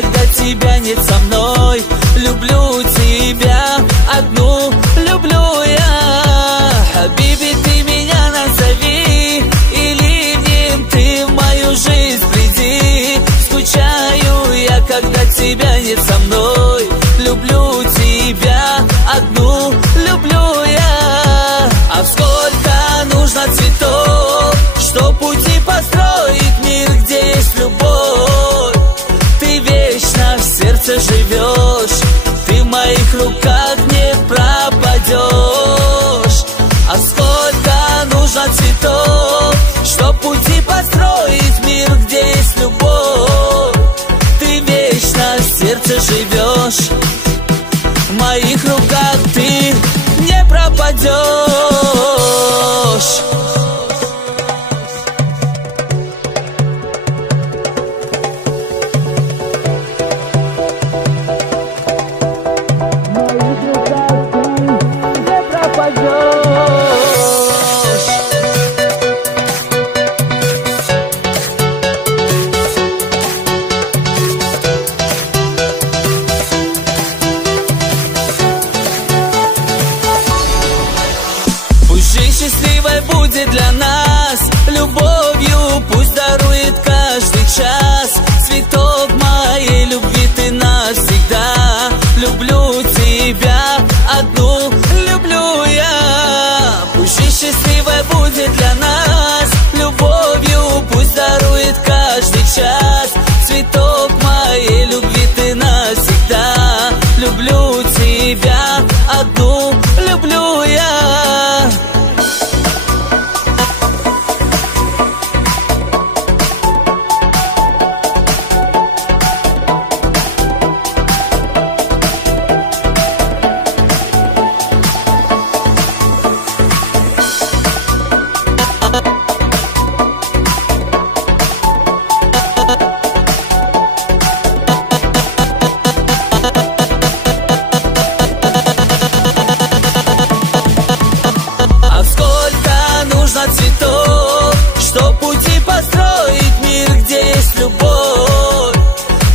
когда тебя нет со мной. Люблю тебя одну, люблю я. Хабиби, ты меня назови, и ливнем ты в мою жизнь приди. Скучаю я, когда тебя нет со мной. Люблю тебя одну, люблю я. А сколько нужно цветов, чтоб пути построить мир, где есть любовь. Ты вечно в сердце живешь, ты в моих руках не пропадешь. А сколько нужно цветов, чтоб пути построить мир, где есть любовь. Ты вечно в сердце живешь, в моих руках ты не пропадешь. Счастливой будет для нас, любовью пусть дарует каждый час. Цветок моей любви ты навсегда. Люблю тебя одну, люблю я. Пусть жизнь счастливой будет для нас, любовью пусть дарует каждый час. Цветок моей любви ты навсегда. Люблю тебя одну, люблю я. Цветов, чтоб пути построить мир, где есть любовь.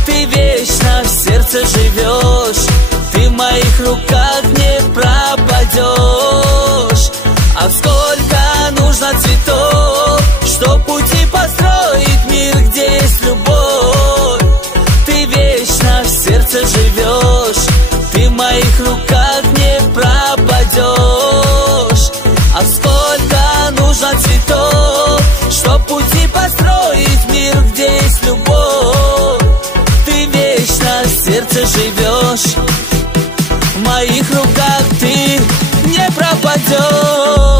Ты вечно в сердце живешь, ты в моих руках не пропадешь. А сколько нужно цветов, чтоб пути построить мир, где есть любовь. Ты вечно в сердце живешь, ты в моих руках не пропадешь. А сколько нужно цветов, чтоб пути построить мир, где есть любовь. Ты вечно в сердце живешь, в моих руках ты не пропадешь.